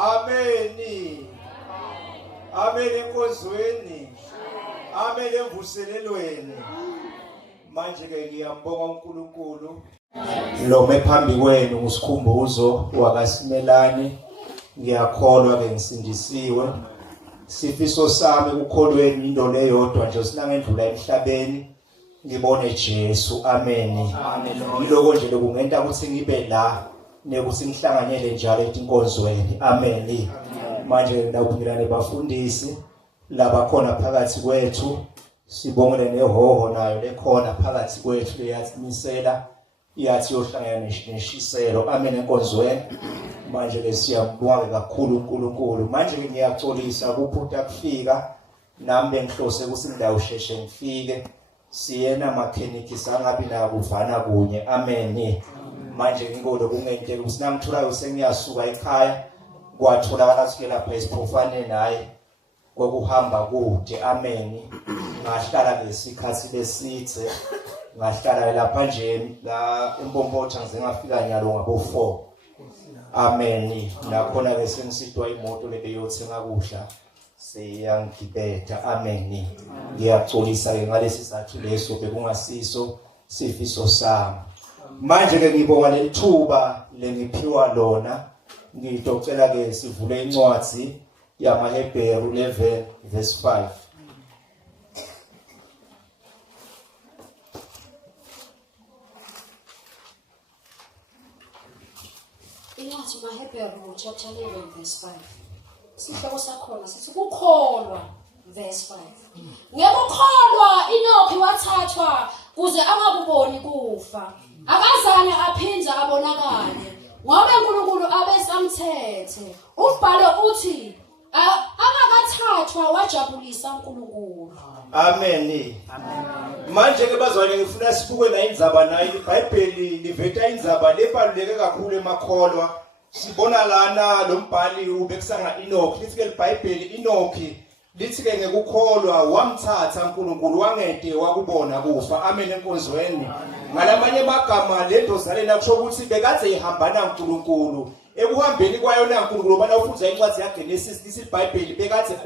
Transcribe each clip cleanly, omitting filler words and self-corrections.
Ameni. Amen enkonzweni. Amen emvuselelweni. Manje ke ngiyambonga uNkulunkulu lo mephambi kwenu ngisikhumbuzo wakasimelani. Ngiyakholwa ke ngisindisiwe. Sifiso sami ukukholweni indolo eyodwa nje sinangendlula emhlabeni ngibone Jesu. Amen. Yiloko nje lokungenta ukuthi ngibe la nekuthi ngihlanganyele njalo enkonzweni. Amen. Manje ngidawubingelane bafundisi laba khona phakathi kwethu. Sibongele nehoho nayo lekhona phakathi kwethu leyatsimisela yathi yohlangana neshiselo. Amen enkonzweni. Manje ke siyabonga kakhulu uNkulunkulu. Manje ke ngiyaxolisa kuphutha kufika nami bengihlose ukuthi ngidawusheshe ngifike. Siyena mechanic sangabi na kuvana kunye. Amen. Manje ngikho kungente ukuthi nangithulayo sengiyasuka ekhaya kwatholakala sike lapha esiphofane naye kokuhamba kude. Amen. Ngahlala lesikhathi lesithe ngahlala lapha nje la eMpompotha ngize ngafika nyalo ngabo 4. Amen. Nakhona ke sengisidwa imoto lebeyothenga kudla seyangibetha. Amen. Ngiyaxolisa ke ngalesi sizathu leso bekungasiso sifiso sami. Manje ke ngibonga lethuba lengiphiwa lona. Ngidocela ke sivule incwadi yamaHebheru 11 verse 5. Incwadi yamaHebheru chapter 11 verse 5. Sihloko sakhona sithi kukholwa verse 5. Ngekukholwa Enoki wathathwa kuze angakuboni kufa. Akazange aphinda abonakale ngoba uNkulunkulu abesamthethe. Umbhalo uthi angakathathwa wajabulisa uNkulunkulu. Amen. Manje ke bazwane ngifuna sibuke la indzaba nayo iBhayibheli liveta indzaba lebaluleke kakhulu emakholwa. Sibona lana lo mbhali ubekusanga Enoki. Lithi ke iBhayibheli Enoki lithi ke ngekukholwa wamthatha uNkulunkulu wangede wakubona kufa. Amen enkonzweni. Ngalamanye amagama lendozane nakusho ukuthi bekade ihambana uNkulunkulu. Ekuhambeni kwayo naNkulunkulu bana ufunda incwadi yaGenesis lithi iBhayibheli bekade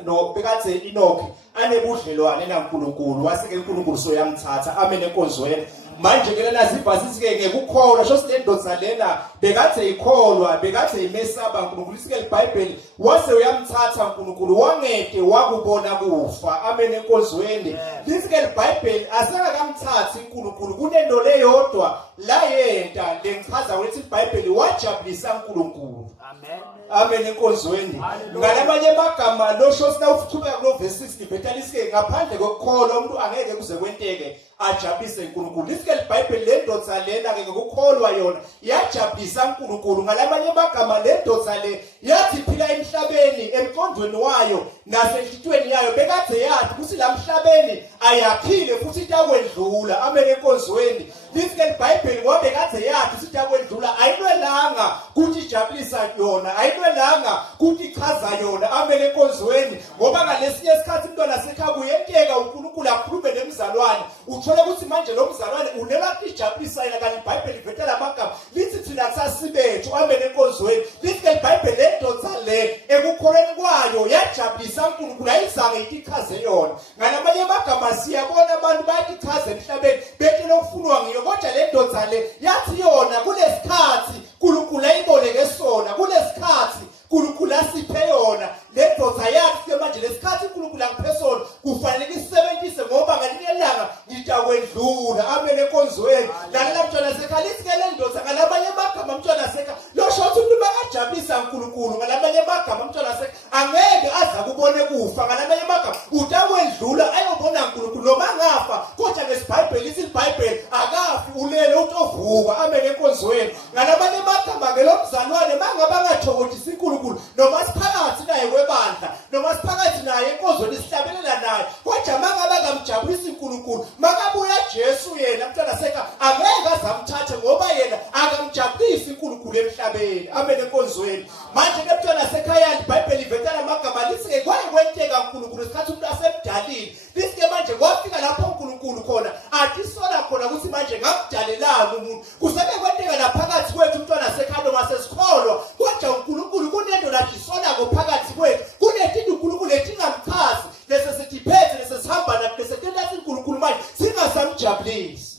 Enoki anebudlelwane naNkulunkulu waseke uNkulunkulu soyamthatha. Amen enkonzweni. Manje ke lana sibhasisi ke ngekukholwa sho silendoda lena bekade ikholwa bekade imesaba uNkulunkulu. Lithi ke iBhayibheli wase uyamthatha uNkulunkulu wangede wakubona kufa. Amen enkonzweni. Lithi ke iBhayibheli asakakamthathi uNkulunkulu kunento leyodwa la yenta lengichaza ukuthi iBhayibheli wajabulisa uNkulunkulu. Amen. Amen enkonzweni. Ngalamanye amagama lo sho sinawuthubeka kulo verse 6 libetalisike ngaphandle kokukholwa umuntu angeke kuze kwenteke ajabulise uNkulunkulu. Lithi ke iBhayibheli lendoda lena ke ngokukholwa yona yajabulisa uNkulunkulu. Ngalamanye amagama lendoda le yathi phila emhlabeni emqondweni wayo nasenhlitweni yayo bekade yathi ukuthi la emhlabeni ayaphile futhi itakwendlula. Amen enkonzweni. Lithi ke iBhayibheli ngoba bekade yathi ukuthi itakwendlula ayinwelanga kuthi ijabulisa yona ayinwelanga kuthi ichaza yona. Amen enkonzweni. Ngoba ngalesinye isikhathi umntwana sekhaya kuyenteka uNkulunkulu akhulume nemzalwane uthole ukuthi manje lo mzalwane unela ijabulisa yena kanti iBhayibheli iveta lamagama lithi thina sasibethu. Amen enkonzweni. Lithi ke iBhayibheli lendoda le ekukholweni kwayo yajabulisa uNkulunkulu ayizange ichaze yona. Ngalamanye amagama siyabona abantu bayichaza emhlabeni bethi lokufunwa ngiyo kodwa lendoda le yathi yona kulesikhathi uNkulunkulu ayiboleke sona kulesikhathi uNkulunkulu asiphe yona. Lendoda yathi manje lesikhathi uNkulunkulu angiphe sona kufanele isebenzise ngoba ngalinye ilanga ngitakwendlula. Amen enkonzweni. Lalela mntwana sekhaya lithi ke lendoda ngalamanye amagama mntwana sekhaya lo shothi umuntu makajabulisa uNkulunkulu. Ngalamanye amagama mntwana sekhaya angeke aza kubone kufa. Ngalamanye amagama utakwendlula ayobona uNkulunkulu noma ngafa kodwa ngesibhayibheli lithi iBhayibheli akafi ulele utovuka. Amen enkonzweni. Ngalamanye amagama ke lo mzalwane mangaba ngathokozisa uNkulunkulu noma siphakathi naye kwebandla noma siphakathi naye enkonzweni sihlabelela naye kodwa mangaba kamjabulisa uNkulunkulu makabuya Jesu yena mntwana sekhaya angeke azamthathe ngoba yena akamjabulisi uNkulunkulu emhlabeni. Amen enkonzweni. Manje ke mntwana sekhaya iBhayibheli iveta lamagama lithi ke kwaye kwenteka uNkulunkulu isikhathi umuntu asemdalile. Lithi ke manje kwafika lapho uNkulunkulu khona athi sola khona ukuthi manje ngakudalelanga umuntu kusebe kwenteka naphakathi kwethu mntwana sekhaya noma sesikholwa kodwa uNkulunkulu kunento lathi sola esenzako phakathi kwethu kunetinto uNkulunkulu etingamchazi lese sitiphethe lese sihamba nathi lese tentathi uNkulunkulu manje singasamjabulisi.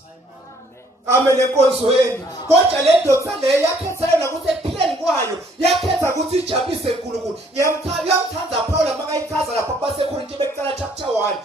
Amen enkonzweni. Kodwa le ndoda le yakhetha yona ukuthi ekuphileni kwayo yakhetha ukuthi ijabulise uNkulunkulu. Ngiyamthanda Paul makayichaza lapha baseKorinti beqala chapter 1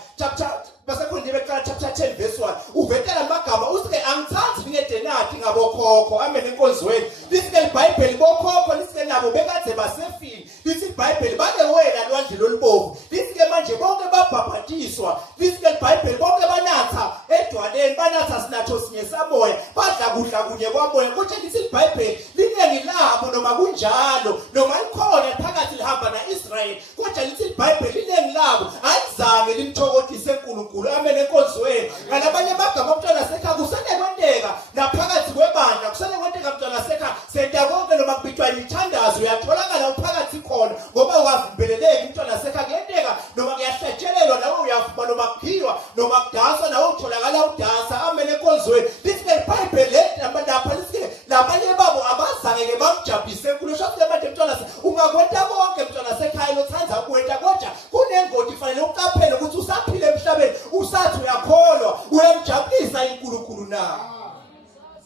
baseKorinti beqala chapter 10 verse 1 uvetela amagama usike angithandi ngedenathi ngabokhokho. Amen enkonzweni. Lisike iBhayibheli bokhokho lisike nabo bekade basefile. Lithi iBhayibheli bake wena lwandle lolubovu. Lisike manje bonke babhabhatiswa. Lisike iBhayibheli bonke banatha edwaleni banatha sinatho sinye samoya. Badla kudla kunye kwamoya. Kodwa lithi iBhayibheli liningi labo noma kunjalo noma ikhona phakathi lihamba naIsrael. Kodwa lithi iBhayibheli liningi labo ayizange limthokothise uNkulunkulu. Amen enkonzweni. Ngalabanye amagama umntwana sekhaya kusene kwenteka naphakathi kwebandla kusene kwenteka umntwana sekhaya senta konke noma kubitwa ithandazo uyatholakala uphakathi khona ngoba wavimbeleleki umntwana sekhaya kuyenteka noma kuyahlatshelelwa nawe uyavuma noma kuphiwa noma kudansa nawe utholakala udansa. Amen enkonzweni. Lithi iBhayibheli lapha lithi labanye babo abazange bamjabulise uNkulunkulu. Shosile manje umntwana ungakwenta konke umntwana sekhaya lothanza ukwenta kodwa kunengoti fanele uqaphele ukuthi usaphile emhlabeni usathi uyakholwa uyamjabulisa uNkulunkulu na.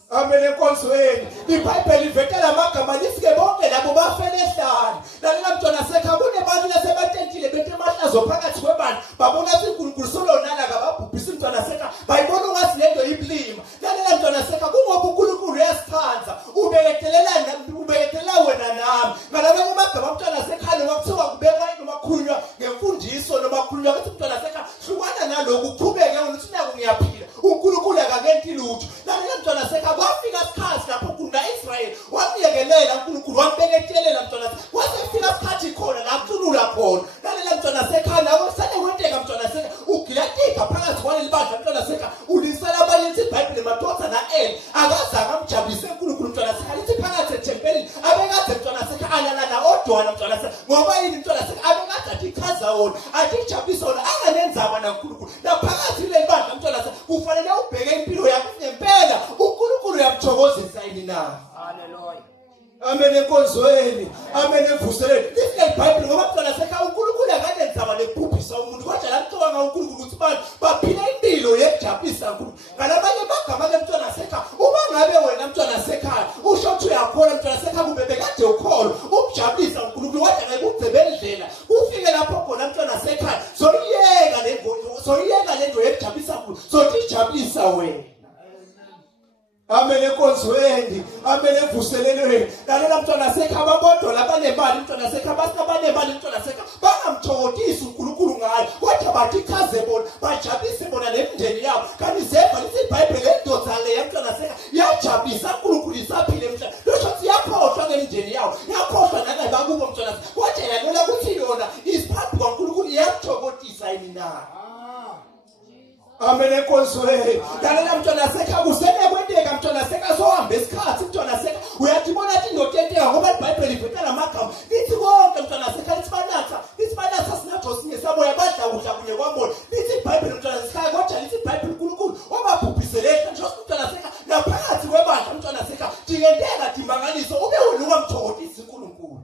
Amen enkonzweni. iBhayibheli ivetela amagama lisike bonke labo bafele ehlani. Lalela mntwana sekhaya kunebantu lasebatentile bethe emahlazo phakathi kwebandla babona ukuthi uNkulunkulu solonana kababhubhisa umntwana sekhaya bayibona ungathi lento iblima. Lalela mntwana sekhaya kungoba uNkulunkulu uyasithanza ubekethelela wena nami. Ngalabanye amagama umntwana sekhaya noma kuthiwa kubeka noma kukhulunywa ngemfundiso noma kukhulunywa ukuthi umntwana sekhaya hlukana nalokhu uqhubeke ukuthi naku ngiyaphila uNkulunkulu akakenti lutho. Lalela mntwana sekhaya kwafika isikhathi lapho kunaIsrael wamyekelela uNkulunkulu wambekethelela mntwana wasefika isikhathi khona la kuculula khona. Lalela mntwana sekhaya nawe sane kwenteka mntwana sekhaya ugilatika phakathi kwaleli bandla mntwana sekhaya ulisela abanye lithi iBhayibheli madoda naEli akazange amjabulise uNkulunkulu mntwana sekhaya lithi phakathi ethempelini abekade mntwana sekhaya alala odwana mntwana sekhaya ngoba yini mntwana sekhaya abekade athi chaza wona athi jabulisa wona anganenzaba naNkulunkulu. Naphakathi leli bandla mntwana sekhaya kufanele ubheke impilo yakho ngempela uNkulunkulu uyamthokozisa yini na. Hallelujah. Amen enkonzweni. Amen emvuseleni. Lithi iBhayibheli ngoba mntwana sekhaya uNkulunkulu akanenzaba nekubhubhisa umuntu kodwa la mthoka uNkulunkulu ukuthi baphila impilo yekujabulisa uNkulunkulu. Ngalabanye amagama ke mntwana sekhaya uma ngabe wena mntwana sekhaya usho ukuthi uyakholwa mntwana sekhaya kube bekade ukholwa ukujabulisa uNkulunkulu kodwa ngeke ucebendlela ufike lapho khona mntwana sekhaya zoyiyeka lento yekujabulisa uNkulunkulu zothi ijabulisa wena. Amen enkonzweni. Amen emvuselelweni. Lalela mntwana sekhaya ababodwa labanemali mntwana sekhaya basabanemali mntwana sekhaya bangamthokothisi uNkulunkulu ngayo kodwa bathi chaze bona bajabulise bona nemndeni yabo. Kanti zemba lithi iBhayibheli endoda le mntwana sekhaya yajabulisa uNkulunkulu isaphile mhla losho siyakhohlwa ngemndeni yabo yakhohlwa nanga bakubo mntwana sekhaya kodwa yalola ukuthi yona isiphathu kaNkulunkulu iyamthokothisa yini na. Amen enkonzweni. Lalela mntwana sekhaya kusene kwenteka mntwana sekhaya sohamba isikhathi mntwana sekhaya uyathi bona athi indoda enteka ngoba iBhayibheli ivetela amagama lithi konke mntwana sekhaya lithi banatha sinatho sinye samoya badla kudla kunye kwamoya. Lithi iBhayibheli mntwana sekhaya kodwa lithi iBhayibheli uNkulunkulu wababhubhiseleka nje mntwana sekhaya naphakathi kwebandla mntwana sekhaya ngiyenteka dimangaliso ube wena ungamthokothisi uNkulunkulu.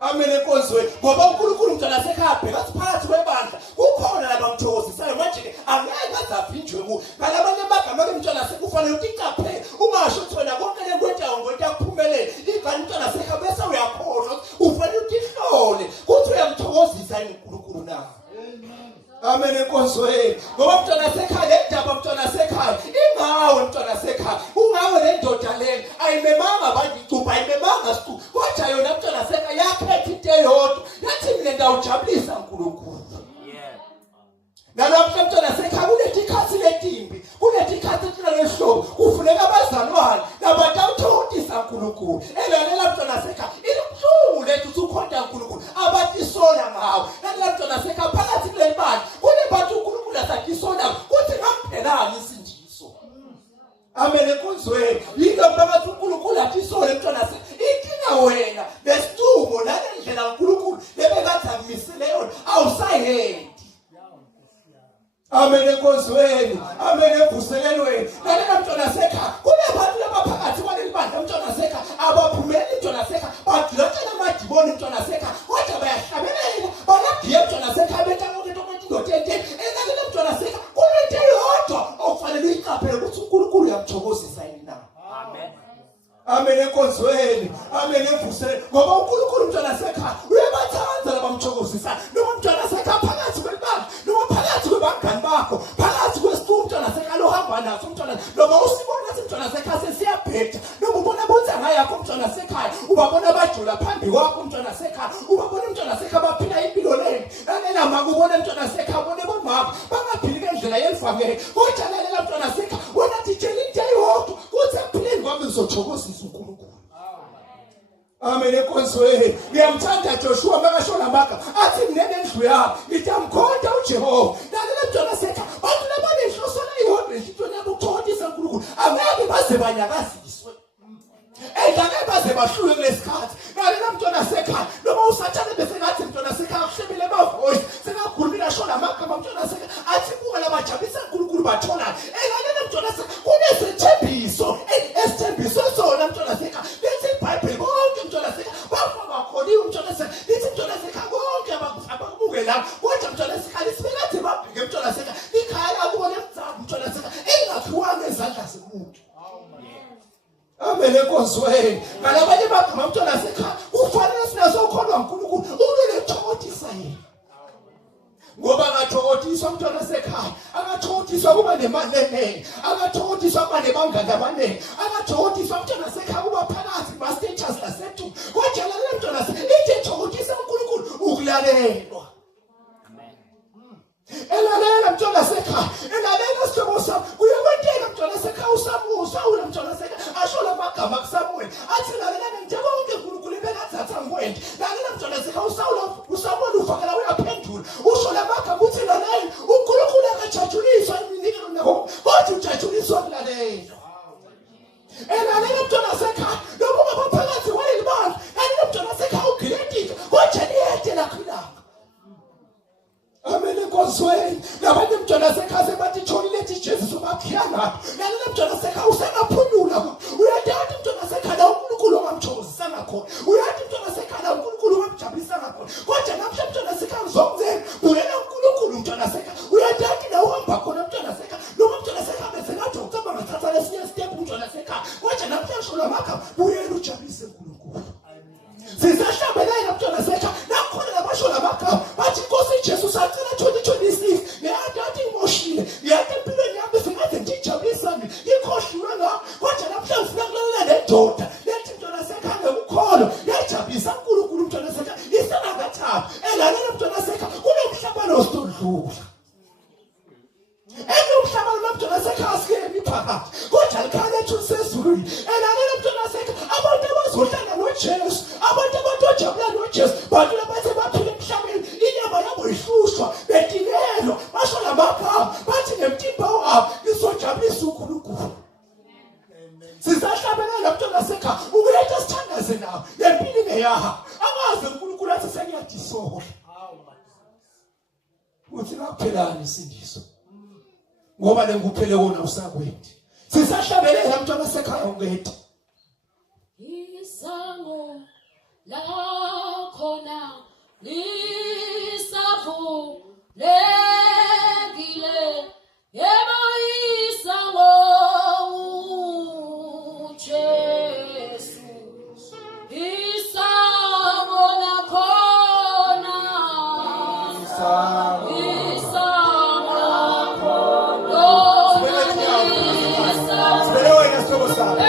Amen enkonzweni ngoba uNkulunkulu mntwana sekhaya abheka phakathi kwebandla kukhona labamthokozisayo manje ke angeke azavinjwe ku. Ngalabanye amagama ke mntwana sekhaya kufanele ukuthi iqaphele ungasho ukuthi wena konke lekwentayo ngoba yakuphumelela igani mntwana sekhaya bese uyakhohlwa ufanele ukuthi ihlole ukuthi uyamthokozisa uNkulunkulu na. Amen enkonzweni ngoba mntwana sekhaya ledaba mntwana sekhaya ingawe mntwana sekhaya ungawe le ndoda le ayimemanga bandicupha ayimemanga sicu kodwa yona mntwana sekhaya yakhetha into eyodwa yathi mina ndawujabulisa uNkulunkulu. Nalapho mntwana sekhaya kunetikhathi letimbi kunetikhathi lehlobo kufuneka abazalwane nabantu awuthokothisa uNkulunkulu. Elalela mntwana sekhaya ilubuhlungu lethu ukhonda uNkulunkulu abathi sola ngawo. Lalela mntwana sekhaya phakathi kule mali kunebantu uNkulunkulu asathi sola kuthi ngamphelani isindiso. Amen enkonzweni. Yilo phakathi uNkulunkulu athi sola mntwana sekhaya inkinga wena besitumo nalendlela uNkulunkulu lebekathi akumisele yona awusayendi. Amen enkonzweni. Amen emvuselelweni. Lalela mntwana sekhaya kunebantu labaphakathi kwaleli bandla mntwana sekhaya abaphumeli mntwana sekhaya bagilotshela amadiboni mntwana sekhaya kodwa bayahlabelela balagiye mntwana sekhaya betanga into kwetindotente enakele mntwana sekha kulento eyodwa okufanele uyiqaphele ukuthi uNkulunkulu uyamthokozisa yini na. Amen enkonzweni, amen evusele ngoba uNkulunkulu mntwana sekhaya uyabathanda labamthokozisa noma mntwana sekhaya phakathi kwelibandla noma phakathi kwabangani bakho phakathi kwesiqu mntwana sekhaya lohamba naso mntwana noma usibona ukuthi mntwana sekhaya sesiyabheda noma ubona bonzanga yakho mntwana sekhaya ubabona bajula phambi kwakho mntwana sekhaya ubabona mntwana sekhaya baphila impilo leni nanenama kubona mntwana sekhaya ubone bomama bangaphili ngendlela yelivangeli kodwa lalela mntwana sekhaya wena titshela into eyodwa kuthi empilweni kwami ngizothokozisa uNkulunkulu. Amen enkonzweni. Ngiyamthanda Joshua makashona maka athi nene endlu yami ngitamkhonda uJehova. Lalela mntwana sekhaya bantu labanenhloso leyodwa into yabo ukuthokozisa uNkulunkulu angeke baze banyakaziswe. Engake baze bahlule kulesikhathi. Lalela mntwana sekhaya noma usathane bese ngathi mntwana sekhaya kuhlebile amavoice sengakhulumela shona amagama mntwana sekhaya athi kuba labajabulisa uNkulunkulu bathola. Lalela mntwana sekhaya kunesithembiso esithembiso sona mntwana sekhaya lethi iBhayibheli bonke mntwana sekhaya bafa bakholiwe mntwana sekhaya lethi mntwana sekhaya bonke abakubuke la kodwa mntwana sekhaya lisibekade babheke mntwana sekhaya ikhaya lakubona emzamu mntwana sekhaya engakhiwanga ezandla zomuntu. Amen enkonzweni. Ngalabanye bagama mntwana sekhaya ufanele sinazo ukholwa uNkulunkulu ube nethokozisa yini. Ngoba angathokoziswa mntwana sekhaya angathokoziswa kuba nemali eningi angathokoziswa kuba nebangani abaningi angathokoziswa mntwana sekhaya kuba phakathi ma-status lasethu kodwa lalela mntwana sekhaya into ethokozisa uNkulunkulu ukulalelwa. Elalela mntwana sekhaya elalela sihlobo sami uyakwentela mntwana sekhaya uSawule mntwana sekhaya asho la magama kuSamuel athi lalela njengoba wonke uNkulunkulu ebekathatha ngikwenda lalela mntwana sekhaya uSamuel ufakela uyaphendula usho la magama uthi lalela uNkulunkulu akajajuliswa iminikelo nakho kodwa ujajuliswa ukulalelwa. Elalela mntwana sekhaya noma baphakathi kwalelibandla lalela mntwana sekhaya ugiletika kodwa liyede lakhilanga. Amen enkonzweni. Nabanye mntwana sekhaya sebathi tholi lethi Jesu baphiyana lalela mntwana sekhaya usengaphulula uyathatha mntwana sekhaya la uNkulunkulu ongamthokozisa ngakhona uyathi mntwana sekhaya la uNkulunkulu ongamjabulisa ngakhona kodwa namhla mntwana sekhaya uzongizeni uyena uNkulunkulu mntwana sekhaya uyathatha la uhamba khona mntwana sekhaya noma mntwana sekhaya bese ngathi ucaba ngathatha lesinye step mntwana sekhaya kodwa namhla shona makha uyena ujabulise uNkulunkulu. Sizahlabelana mntwana sekhaya nakhona labasho labagama bathi Nkosi Jesu sacela 2026 ngiyathi imoshile ngiyathi empilweni yami singaze ngijabulise ngikhohliwe ngakho kodwa namhlanje ufuna kulalela lendoda lethi mntwana sekhaya ngekukholo yajabulisa uNkulunkulu mntwana sekhaya isenangathaba elalela mntwana sekhaya kunomhlabano osodlula umhlabano mntwana sekhaya sikemi phakathi kodwa likhaya lethu lisezulwini elalela mntwana sekhaya abantu abazohlala noJesu abantu abajabula noJesu bantu labathe baphila emhlabeni inyama yabo ihlushwa betilelo basho lamagama bathi ngemtimba wabo lisojabulisa uNkulunkulu. Sizahlabelana mntwana sekhaya ukuletha sithandaze nawe lempilo ingeyaha angaze uNkulunkulu athi sengiyadisola uthi nakuphelani isindiso ngoba lenguphele kona usakwendi. Sizahlabelana mntwana sekhaya ungedi isango lakhona lisavulekile yebo isango uJesu isango lakhona isango lakhona Sibele wena sihlobo sami.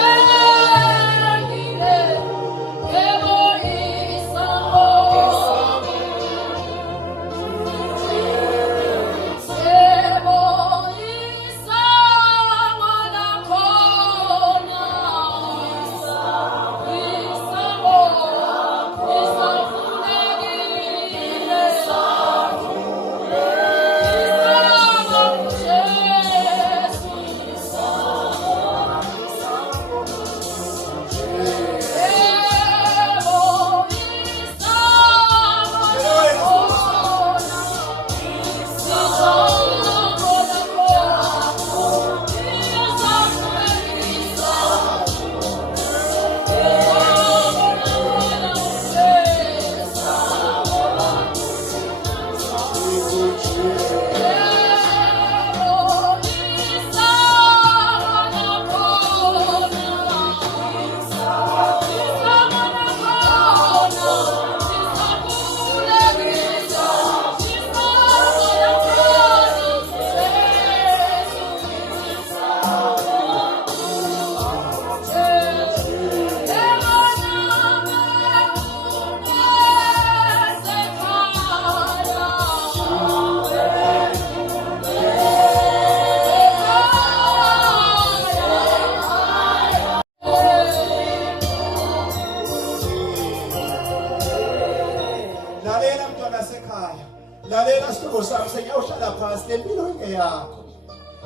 lalela mntwana sekhaya, lalela sihlobo sami, senyawuhlala phansi, lempilo ingeyakho.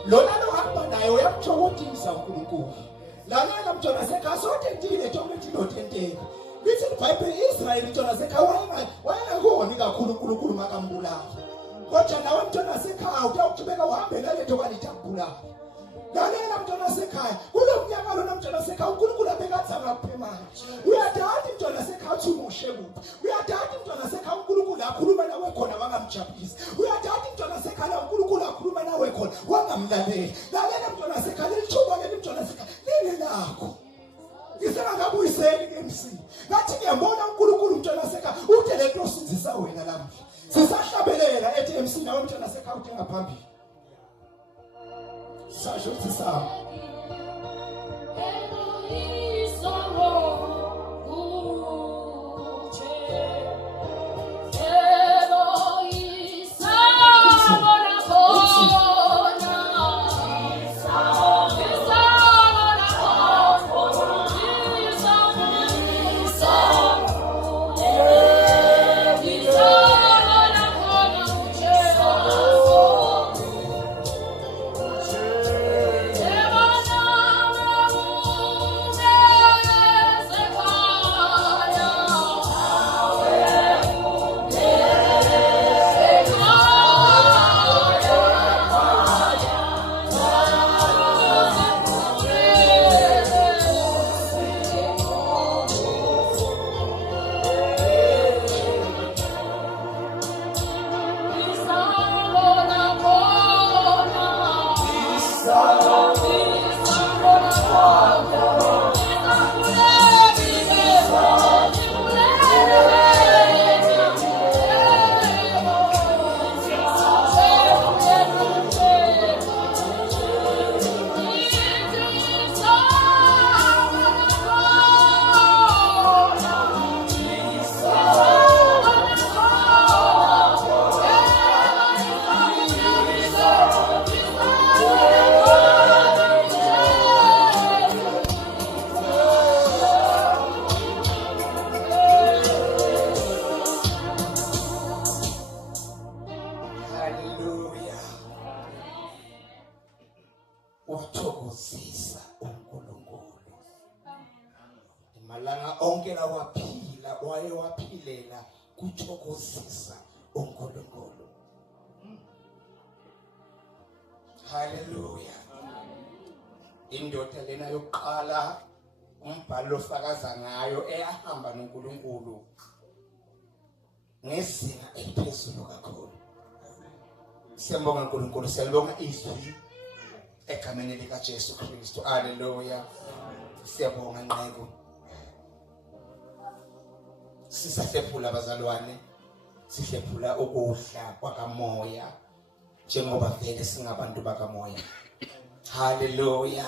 Lona lohamba naye uyamthokozisa uNkulunkulu. Lalela mntwana sekhaya, sonke intile tonke inotenteka. Lithi iBhayibheli iIsrayeli mntwana sekhaya wayengakoni kakhulu uNkulunkulu makambulala. Kodwa nawe mntwana sekhaya uyawuqhubeka uhambe naletho kwalithabulayo. Lalela mntwana sekhaya, kulo mnyaka lona mntwana sekhaya uNkulunkulu abekathi akuphe manje. Uyadada mntwana sekhaya uthi umushe kuphi. Uyadada mntwana sekhaya uNkulunkulu akhuluma nawe khona wangamjabulisi. Uyadada mntwana sekhaya uNkulunkulu akhuluma nawe khona wangamlalela. Lalela mntwana sekhaya lithuba leli mntwana sekhaya leli lakho. Ngisengakabuyiseli ke MC. Ngathi ngiyambona uNkulunkulu mntwana sekhaya ude lento osizisa wena lapha. Sisahlabelela ethi MC nawe mntwana sekhaya udinga phambili. Sasho sisama. Uthokozisa uNkulunkulu. Malanga onke lawaphila wayewaphilela kuthokozisa uNkulunkulu. Haleluya. Indoda lena yokuqala umbhalo ofakaza ngayo eyahamba noNkulunkulu ngezinga eliphezulu kakhulu. Siyabonga uNkulunkulu, siyabonga izwi egameni lika Jesu Kristu. Haleluya. Siyabonga nqeko. Sisahlephula abazalwane, sihlephula ukudla kwakamoya njengoba vele singabantu bakamoya. Haleluya.